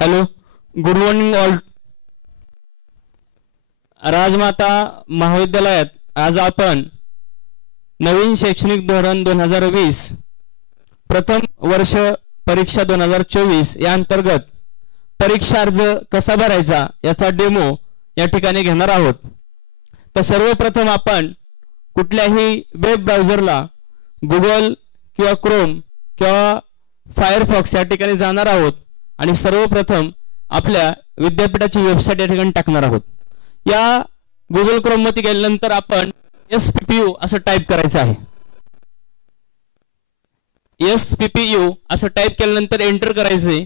Hello, good morning all. Rajmata महाविद्यालयात आज आपण नवीन शैक्षणिक धोरण 2020 प्रथम वर्ष परीक्षा 2024 या अंतर्गत परीक्षा अर्ज कसा भरायचा याचा डेमो या ठिकाणी घेणार आहोत. तर सर्वप्रथम आपण कुठल्याही वेब ब्राउझरला गुगल किंवा क्रोम किंवा फायरफॉक्स या ठिकाणी जाणार आहोत आणि सर्वप्रथम आपल्या विद्यापीठाची वेबसाईट या ठिकाणी टाकणार आहोत. या गुगल क्रोम मध्ये गेल्यानंतर आपण SPPU असं टाईप करायचं आहे. SPPU असं टाईप केल्यानंतर एंटर करायचे.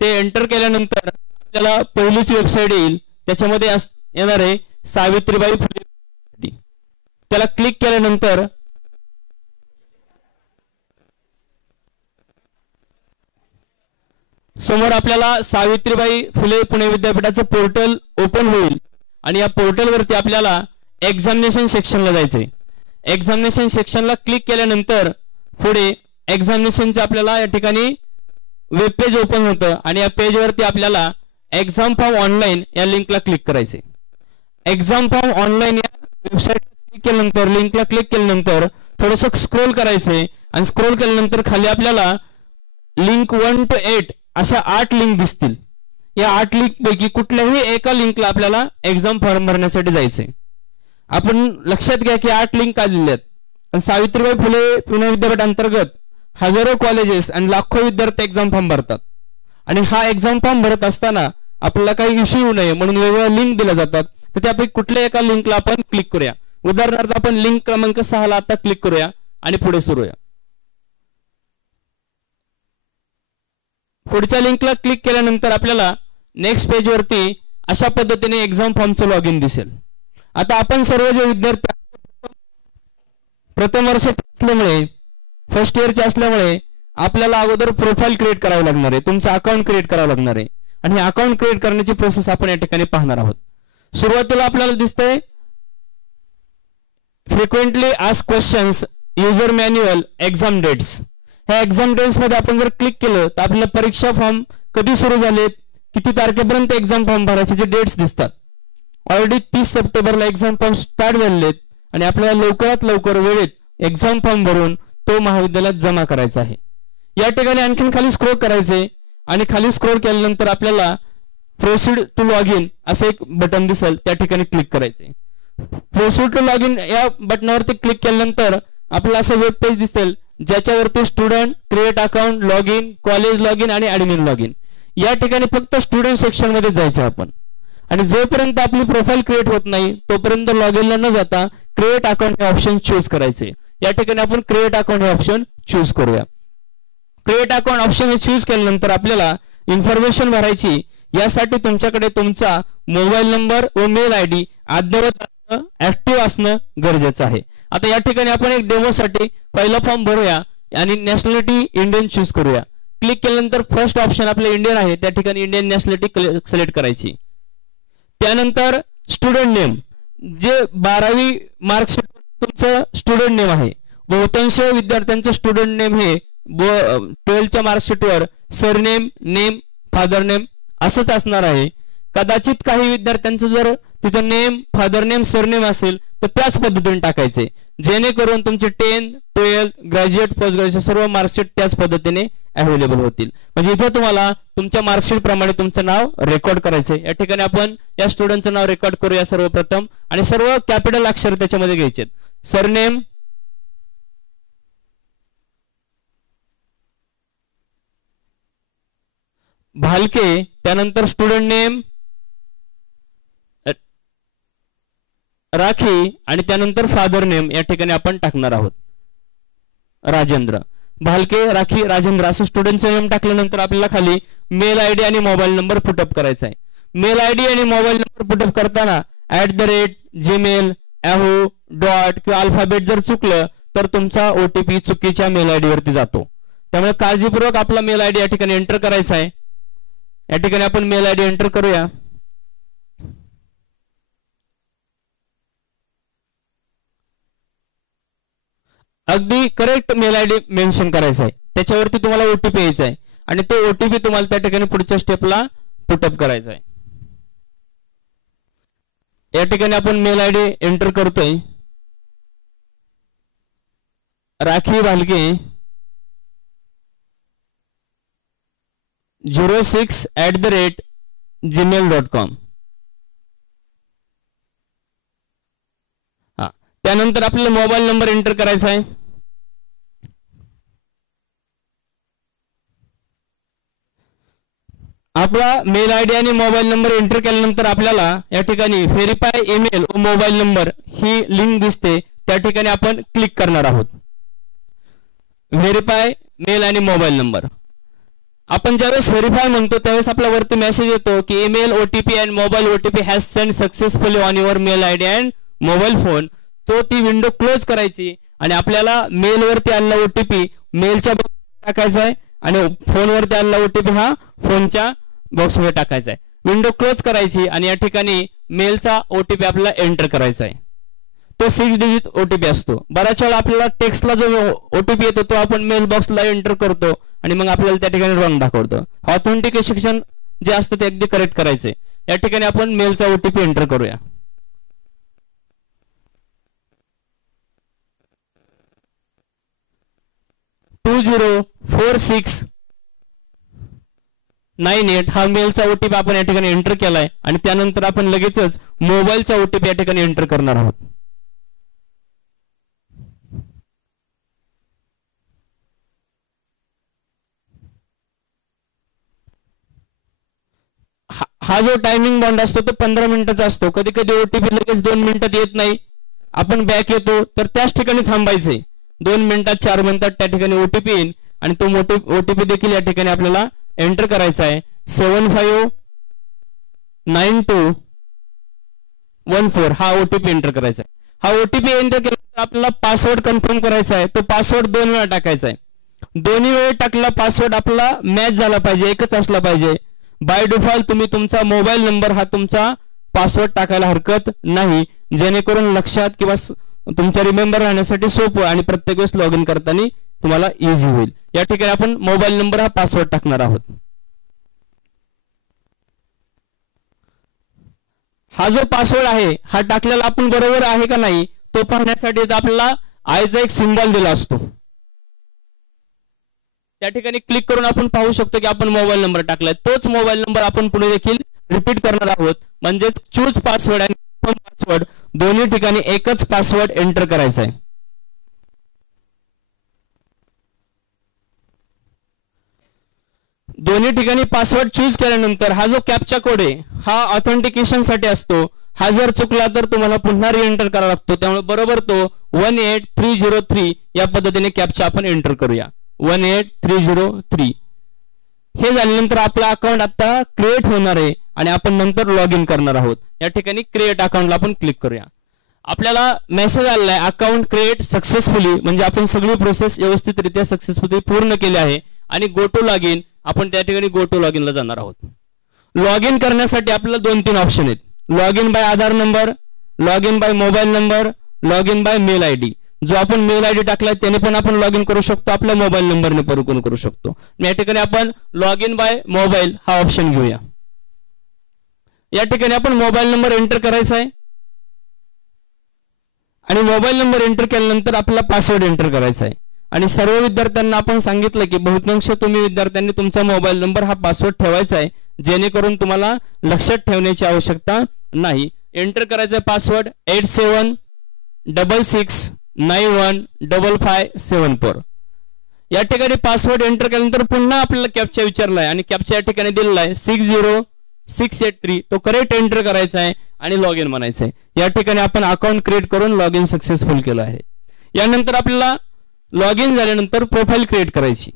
ते एंटर केल्यानंतर आपल्याला पहिलीच वेबसाईट येईल. त्याच्यामध्ये येणार आहे सावित्रीबाई फुले. त्याला क्लिक केल्यानंतर समोर आपल्याला सावित्रीबाई फुले पुणे विद्यापीठाचं पोर्टल ओपन होईल आणि या पोर्टलवरती आपल्याला एक्झामिनेशन सेक्शनला जायचंय. एक्झामिनेशन सेक्शनला क्लिक केल्यानंतर पुढे एक्झामिनेशनचं आपल्याला या ठिकाणी वेब पेज ओपन होतं आणि या पेजवरती आपल्याला एक्झाम फॉर्म ऑनलाईन या लिंकला क्लिक करायचे. एक्झाम फॉर्म ऑनलाईन या वेबसाईट क्लिक केल्यानंतर लिंकला क्लिक केल्यानंतर थोडंसं स्क्रोल करायचंय आणि स्क्रोल केल्यानंतर खाली आपल्याला लिंक 1 to 8 अशा 8 लिंक दिसतील. या 8 लिंक पैकी कुठल्याही एका लिंकला आपल्याला एक्झाम फॉर्म भरण्यासाठी जायचंय. आपण लक्षात घ्या की 8 लिंक आलेल्या आहेत. सावित्रीबाई फुले पुणे विद्यापीठ अंतर्गत हजारो कॉलेजेस आणि लाखो विद्यार्थी एक्झाम फॉर्म भरतात आणि हा एक्झाम फॉर्म भरत असताना आपल्याला काही इश्यू होऊ नये म्हणून वेगवेगळ्या लिंक दिल्या जातात. तर त्यापैकी कुठल्या एका लिंकला आपण क्लिक करूया. उदाहरणार्थ आपण लिंक क्रमांक 6 ला आता क्लिक करूया आणि पुढे सुरूया. पुढच्या लिंकला क्लिक केल्यानंतर आपल्याला नेक्स्ट पेज वरती अशा पद्धतीने एक्झाम फॉर्मचं लॉग इन दिसेल. आता आपण सर्व जे विद्यार्थी प्रथम वर्षात असल्यामुळे फर्स्ट इयरचे असल्यामुळे आपल्याला अगोदर प्रोफाईल क्रिएट करावं लागणार आहे. तुमचं अकाउंट क्रिएट करावं लागणार आहे आणि हे अकाउंट क्रिएट करण्याची प्रोसेस आपण या ठिकाणी पाहणार आहोत. सुरुवातीला आपल्याला दिसतंय frequently asked questions user manual exam dates. ह्या एक्झाम डेट्स मध्ये आपण जर क्लिक केलं तर आपल्याला परीक्षा फॉर्म कधी सुरू झालेत, किती तारखेपर्यंत एक्झाम फॉर्म भरायचे जे डेट्स दिसतात. ऑलरेडी 30 सप्टेंबरला एक्झाम फॉर्म स्टार्ट झालेले आहेत आणि आपल्याला लवकरात लवकर वेळेत एक्झाम फॉर्म भरून तो महाविद्यालयात जमा करायचा आहे. या ठिकाणी आणखीन खाली स्क्रोल करायचे आणि खाली स्क्रोल केल्यानंतर आपल्याला प्रोसीड टू लॉग इन असं एक बटन दिसेल, त्या ठिकाणी क्लिक करायचे. प्रोसीड टू लॉग इन या बटनावरती क्लिक केल्यानंतर आपल्याला असं वेब पेज दिसेल ज्याच्यावरती student, create account, log in, college log in आणि ऍडमिन लॉग इन या ठिकाणी फक्त स्टुडंट सेक्शन मध्ये जायचं आपण. आणि जोपर्यंत आपली प्रोफाईल क्रिएट होत नाही तोपर्यंत लॉग इनला न जाता क्रिएट अकाउंट हे ऑप्शन चूज करायचे. या ठिकाणी आपण क्रिएट अकाउंट हे ऑप्शन चूज करूया. क्रिएट अकाउंट ऑप्शन हे चूज केल्यानंतर आपल्याला इन्फॉर्मेशन भरायची. यासाठी तुमच्याकडे तुमचा मोबाईल नंबर व मेल आयडी अद्ययावत ऍक्टिव्ह असणं गरजेचं आहे. आता या ठिकाणी आपण एक डेमोसाठी पहिला फॉर्म भरूया आणि नॅशनॅलिटी इंडियन चूज करूया. क्लिक केल्यानंतर फर्स्ट ऑप्शन आपलं इंडियन आहे, त्या ठिकाणी इंडियन नॅशनॅलिटी सिलेक्ट करायची. त्यानंतर स्टुडंट नेम जे 12वी मार्कशीट तुमचं स्टुडंट नेम आहे. बहुतांश विद्यार्थ्यांचं स्टुडंट नेम हे 12च्या मार्कशीटवर सरनेम, नेम, फादर नेम असंच असणार आहे. कदाचित काही विद्यार्थ्यांचं जर तिथं नेम, फादर नेम, सरनेम असेल तर त्याच पद्धतीने टाकायचे जेणेकरून तुमचे 10, 12, ग्रॅज्युएट, पोस्ट ग्रॅज्युएट सर्व मार्कशीट त्याच पद्धतीने अवेलेबल होतील. म्हणजे इथं तुम्हाला तुमच्या मार्कशीट प्रमाणे तुमचं नाव रेकॉर्ड करायचंय. या ठिकाणी आपण या स्टुडंटचं नाव रेकॉर्ड करूया सर्वप्रथम आणि सर्व कॅपिटल अक्षर त्याच्यामध्ये घ्यायचे. सरनेम, भालके, त्यानंतर स्टुडंट नेम राखी आणि त्यानंतर फादर नेम या ठिकाणी आपण टाकणार आहोत राजेंद्र. भालके, राखी, राजेंद्र असं स्टुडंटचं नेम टाकल्यानंतर आपल्याला खाली मेल आयडी आणि मोबाईल नंबर पुटअप करायचा आहे. मेल आयडी आणि मोबाईल नंबर पुटअप करताना @gmail, yahoo, डॉट किंवा अल्फाबेट जर चुकलं तर तुमचा OTP चुकीच्या मेल आयडी वरती जातो. त्यामुळे काळजीपूर्वक आपला मेल आयडी या ठिकाणी एंटर करायचा आहे. या ठिकाणी आपण मेल आयडी एंटर करूया. अगदी करेक्ट मेल आयडी मेन्शन करायचा आहे. त्याच्यावरती तुम्हाला OTP यायचा आहे. आणि तो ओटीपी तुम्हाला त्या ठिकाणी पुढच्या स्टेपला पुटअप करायचा आहे. या ठिकाणी आपण मेल आयडी एंटर करतोय, राखी भालके 06@gmail.com. हा, त्यानंतर आपल्याला मोबाईल नंबर एंटर करायचा आहे. आपला मेल आयडी आणि मोबाईल नंबर एंटर केल्यानंतर आपल्याला या ठिकाणी व्हेरीफाय ईमेल व मोबाईल नंबर ही लिंक दिसते, त्या ठिकाणी आपण क्लिक करणार आहोत. व्हेरीफाय मेल आणि मोबाईल नंबर. आपण ज्यावेळेस व्हेरीफाय म्हणतो त्यावेळेस आपल्या वरती मेसेज येतो की email OTP and mobile OTP has send successfully on your mail ID and mobile phone. तो ती विंडो क्लोज करायची आणि आपल्याला मेलवरती आलेला ओटीपी मेलच्या बॉक्समध्ये टाकायचा आहे आणि फोनवरती आलेला ओटीपी हा फोनच्या बॉक्समध्ये टाकायचा आहे. विंडो क्लोज करायची आणि या ठिकाणी मेलचा ओटीपी आपल्याला एंटर करायचा आहे. तो 6 डिजिट ओटीपी असतो. बऱ्याच वेळा आपल्याला टेक्स्टला जो ओटीपी येतो तो आपण मेल बॉक्सला एंटर करतो आणि मग आपल्याला त्या ठिकाणी रॉंग दाखवतो. ऑथेंटिकेशन जे असतं ते अगदी करेक्ट करायचंय. या ठिकाणी आपण मेलचा ओटीपी एंटर करूया. $204698 हा मेलचा ओटीपी आपण या ठिकाणी एंटर केलाय आणि त्यानंतर आपण लगेचच मोबाईलचा ओटीपी या ठिकाणी एंटर करणार आहोत. हा जो टायमिंग बॉन्ड असतो तो 15 मिनिटाचा असतो. कधी कधी ओटीपी लगेच 2 मिनिटात येत नाही, आपण बॅक येतो तर त्याच ठिकाणी थांबायचंय. 2 मिनिटात 4 मिनिटात त्या ठिकाणी ओटीपी येईल आणि तो ओटीपी देखील या ठिकाणी आपल्याला एंटर करायचा आहे. 759214 हा ओटीपी एंटर करायचा आहे. हा ओटीपी एंटर केल्यानंतर आपल्याला पासवर्ड कन्फर्म करायचा आहे. तो पासवर्ड 2 वेळा टाकायचा आहे. दोन्ही वेळ टाकला पासवर्ड आपला मॅच झाला पाहिजे, एकच असला पाहिजे. बाय डिफॉल्ट तुम्ही तुमचा मोबाईल नंबर हा तुमचा पासवर्ड टाकायला हरकत नाही, जेणेकरून लक्षात किंवा तुमच्या रिमेंबर राहण्यासाठी सोपं आणि प्रत्येक वेळेस लॉग इन करताना तुम्हाला इझी होईल. या ठिकाणी आपण मोबाईल नंबर हा पासवर्ड टाकणार आहोत. हा जो पासवर्ड आहे हा टाकलेला आपण बरोबर आहे का नाही तो पाहण्यासाठी आपल्याला आयचा एक सिम्बॉल दिला असतो. त्या ठिकाणी क्लिक करून आपण पाहू शकतो की आपण मोबाईल नंबर टाकलाय. तोच मोबाईल नंबर आपण पुढे देखील रिपीट करणार आहोत. म्हणजेच चूज पासवर्ड आणि पासवर्ड दोन्ही ठिकाणी एकच पासवर्ड एंटर करायचा आहे. दोन्ही ठिकाणी पासवर्ड चूज केल्यानंतर हा जो कॅप्चा कोड आहे हा ऑथेंटिकेशन साठी असतो. हा जर चुकला तर तुम्हाला पुन्हा रिएंटर करावा लागतो. त्यामुळे बरोबर तो 18303 या पद्धतीने कॅप्चा आपण एंटर करूया. 18303 हे झाल्यानंतर आपला अकाउंट आता क्रिएट होणार आहे आणि आपण नंतर लॉग इन करणार आहोत. या ठिकाणी क्रिएट अकाउंटला आपण क्लिक करूया. आपल्याला मेसेज आलेला आहे अकाउंट क्रिएट सक्सेसफुली, म्हणजे आपण सगळी प्रोसेस व्यवस्थितरित्या सक्सेसफुली पूर्ण केली आहे. आणि गो टू लॉग इन, आपण त्या ठिकाणी गो टू लॉग इनला जाणार आहोत. लॉग इन करण्यासाठी आपल्याला 2-3 ऑप्शन आहेत. Log in by Aadhaar number, log in by mobile number, log in by mail ID. जो आपण मेल आयडी टाकलाय त्याने पण आपण लॉग इन करू शकतो, आपल्या मोबाईल नंबरने पण करू शकतो. या ठिकाणी आपण लॉग इन बाय मोबाईल हा ऑप्शन घेऊया. या ठिकाणी आपण मोबाईल नंबर एंटर करायचा आहे आणि मोबाईल नंबर एंटर केल्यानंतर आपला पासवर्ड एंटर करायचा आहे. आणि सर्व विद्यार्थ्यांना आपण सांगितलं की बहुतांश तुम्ही विद्यार्थ्यांनी तुमचा मोबाईल नंबर हा पासवर्ड ठेवायचा आहे, जेणेकरून तुम्हाला लक्षात ठेवण्याची आवश्यकता नाही. एंटर करायचा पासवर्ड 8766915574. या ठिकाणी पासवर्ड एंटर केल्यानंतर पुन्हा आपल्याला कॅप्चा विचारलाय आणि कॅप्चा या ठिकाणी दिलेला आहे 60683. तो करेक्ट एंटर करायचा आहे आणि लॉग इन म्हणायचं आहे. या ठिकाणी आपण अकाउंट क्रिएट करून लॉग इन सक्सेसफुल केलं आहे. यानंतर आपल्याला लॉग इन झाल्यानंतर प्रोफाईल क्रिएट करायची.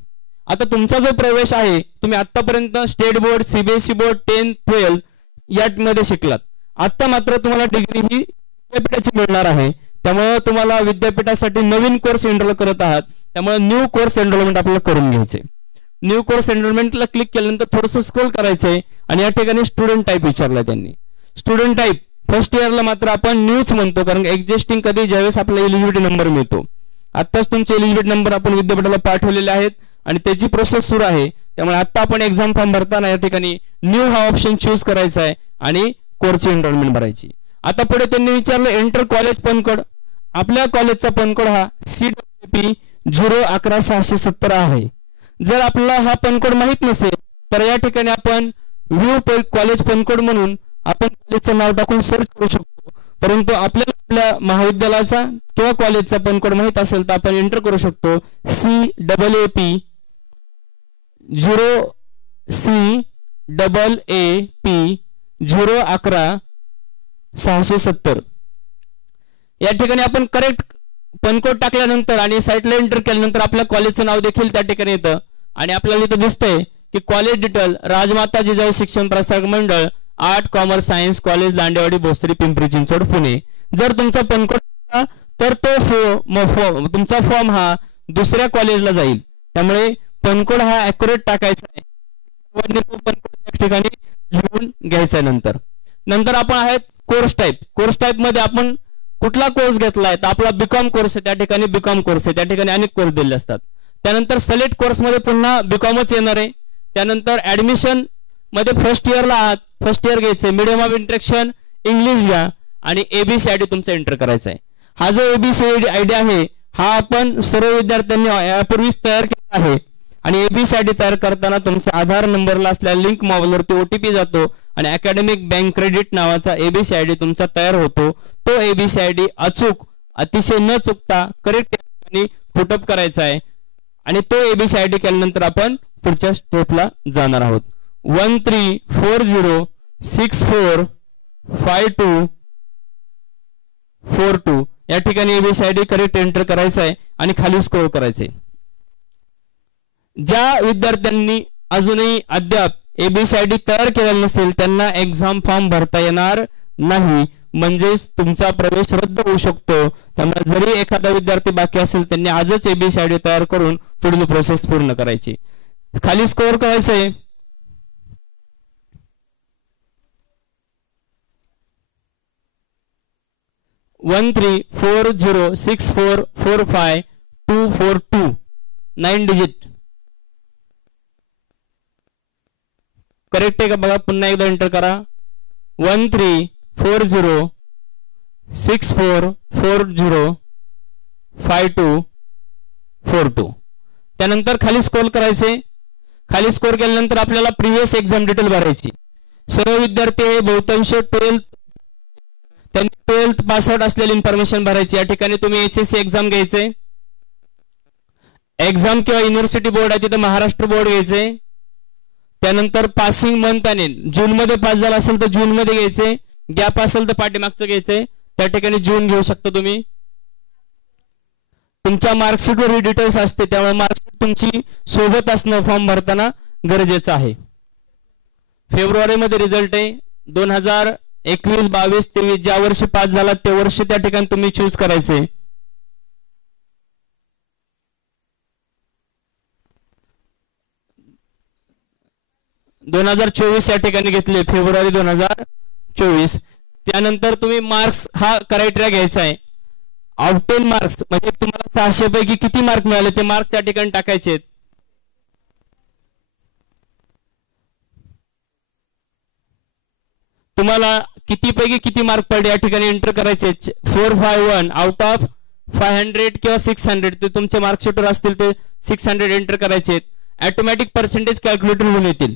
आता तुमचा जो प्रवेश आहे तुम्ही आतापर्यंत स्टेट बोर्ड, सीबीएसई बोर्ड 10, 12 यामध्ये शिकलात. आता मात्र तुम्हाला डिग्री ही विद्यापीठाची मिळणार आहे. त्यामुळे तुम्हाला विद्यापीठासाठी नवीन कोर्स एनरोल करत आहात, त्यामुळे न्यू कोर्स एनरोलमेंट आपल्याला करून घ्यायचे. न्यू कोर्स एनरोलमेंटला क्लिक केल्यानंतर थोडंसं स्क्रोल करायचंय आणि या ठिकाणी स्टुडंट टाईप विचारलाय त्यांनी. स्टुडंट टाईप फर्स्ट इयरला मात्र आपण न्यूच म्हणतो, कारण एक्झिस्टिंग कधी ज्यावेळेस आपल्याला एलिजिबिलिटी नंबर मिळतो. आत्ताच तुमचे एलिजिबिलिटी नंबर आपण विद्यापीठाला पाठवलेले आहेत आणि त्याची प्रोसेस सुरू आहे. त्यामुळे आता आपण एक्झाम फॉर्म भरताना या ठिकाणी न्यू हा ऑप्शन चूज करायचा आहे आणि कोर्सची एनरोलमेंट भरायची. आता पुढे त्यांनी विचारलं एंटर कॉलेज पिनकोड. आपल्या कॉलेजचा पिनकोड हा CWP 011-670 आहे. जर आपल्याला हा पिनकोड माहित नसेल तर या ठिकाणी आपण व्ह्यू कॉलेज पिनकोड म्हणून आपण कॉलेजचं नाव टाकून सर्च करू शकतो. परंतु आपल्याला आपल्या महाविद्यालयाचा किंवा कॉलेजचा पिनकोड माहित असेल तर आपण एंटर करू शकतो CWP 011-670. या ठिकाणी आपण करेक्ट पिनकोड टाकल्यानंतर आणि साईटला एंटर केल्यानंतर आपल्या कॉलेजचं नाव देखील त्या ठिकाणी येतं आणि आपल्याला इथं दिसतंय की कॉलेज डिटेल राजमाता Jijau Shikshan Prasarak Mandal art commerce science college Landewadi Bhosari Pimpri Chinchwad Pune. जर तुमचा पिनकोड तर तो तुमचा फॉर्म हा दुसऱ्या कॉलेजला जाईल. त्यामुळे पिनकोड हा ॲक्युरेट टाकायचा आहे. तो पिनकोड त्या ठिकाणी लिहून घ्यायचा नंतर आपण आहेत कोर्स टाईप मध्ये आपण कुठला कोर्स घेतलाय तर आपला बीकॉम कोर्स आहे त्या ठिकाणी बीकॉम कोर्स आहे. त्या ठिकाणी अनेक कोर्स दिले असतात. त्यानंतर सिलेक्ट कोर्स मध्ये पुन्हा बीकॉमच येणार आहे. त्यानंतर ऍडमिशन मध्ये फर्स्ट इयरला आहात फर्स्ट इयर घ्यायचंय. मीडियम ऑफ इंट्रॅक्शन इंग्लिश घ्या आणि ABCID तुमचा एंटर करायचा आहे. हा जो ABCID आहे हा आपण सर्व विद्यार्थ्यांनी यापूर्वीच तयार केला आहे आणि ABCID तयार करताना तुमच्या आधार नंबरला असलेल्या लिंक मोबाईलवरती OTP जातो आणि अकॅडमिक बँक क्रेडिट नावाचा ABCID तुमचा तयार होतो. तो ABCID अचूक अतिशय न चुकता करेक्ट पुटअप करायचा आहे आणि तो ABCID केल्यानंतर आपण पुढच्या स्टेपला जाणार आहोत. 1340645242 या ठिकाणी ABCID करेक्ट एंटर करायचा आहे आणि खाली स्क्रोल करायचे. ज्या विद्यार्थ्यांनी अजूनही अद्याप ABCID तयार केलेला नसेल त्यांना एक्झाम फॉर्म भरता येणार नाही. म्हणजेच तुमचा प्रवेश रद्द होऊ शकतो. त्यामुळे जरी एखादा विद्यार्थी बाकी असेल त्यांनी आजच ABCID तयार करून पुढील प्रोसेस पूर्ण करायची. खाली स्कोअर करायचंय. वन 1340645242 9 डिजिट करेक्ट आहे का बघा. पुन्हा एकदा एंटर करा. 1340645242 त्यानंतर खाली स्क्रोल करायचे. खाली स्कोर केल्यानंतर आपल्याला प्रिव्हियस एक्झाम डिटेल भरायची. सर्व विद्यार्थी हे बहुतांश 12th पासआउट असलेली इन्फॉर्मेशन भरायची. या ठिकाणी तुम्ही SSC एक्झाम घ्यायचे एक्झाम किंवा युनिव्हर्सिटी बोर्ड आहे तिथे महाराष्ट्र बोर्ड घ्यायचे. त्यानंतर पासिंग मंथ आणि जून मध्ये पास झाला असेल तर जून मध्ये घ्यायचे. गॅप असेल तर पाठीमागचं घ्यायचे. त्या ठिकाणी जून घेऊ शकता तुम्ही. तुमच्या मार्कशीटवर ही डिटेल्स असते त्यामुळे मार्कशीट तुमची सोबत असणं फॉर्म भरताना गरजेचं आहे. फेब्रुवारी मध्ये रिझल्ट आहे. 2021, 22, 23 ज्या वर्षी पास झाला ते वर्ष त्या ठिकाणी तुम्ही चूज करायचे. या ठिकाणी घेतले फेब्रुवारी 2024. त्यानंतर तुम्ही मार्क्स हा क्रायटेरिया घ्यायचा आहे. आउट 10 मार्क्स म्हणजे तुम्हाला 600 पैकी किती मार्क मिळाले ते मार्क्स त्या ठिकाणी टाकायचे आहेत. तुम्हाला किती पैकी किती मार्क पडले या ठिकाणी एंटर करायचे. 451 आउट ऑफ 500 किंवा 600 ते तुमचे मार्कशीटवर असतील ते 600 एंटर करायचे. ऑटोमॅटिक पर्सेंटेज कॅल्क्युलेटर होऊन येतील.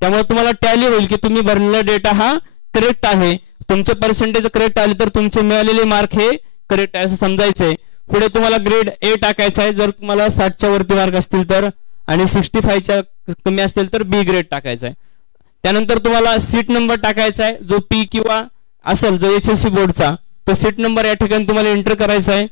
त्यामुळे तुम्हाला टॅली होईल की तुम्ही भरलेला डेटा हा करेक्ट आहे. तुमचे पर्सेंटेज करेक्ट आले तर तुमचे मिळालेले मार्क हे करेक्ट आहे असं समजायचंय. पुढे तुम्हाला ग्रेड A टाकायचा आहे जर तुम्हाला 60च्या वरती मार्क असतील तर आणि 65च्या कमी असतील तर B ग्रेड टाकायचा आहे. त्यानंतर तुम्हाला सीट नंबर टाकायचा आहे जो P किंवा असेल जो SSC बोर्डचा तो सीट नंबर या ठिकाणी तुम्हाला एंटर करायचा आहे.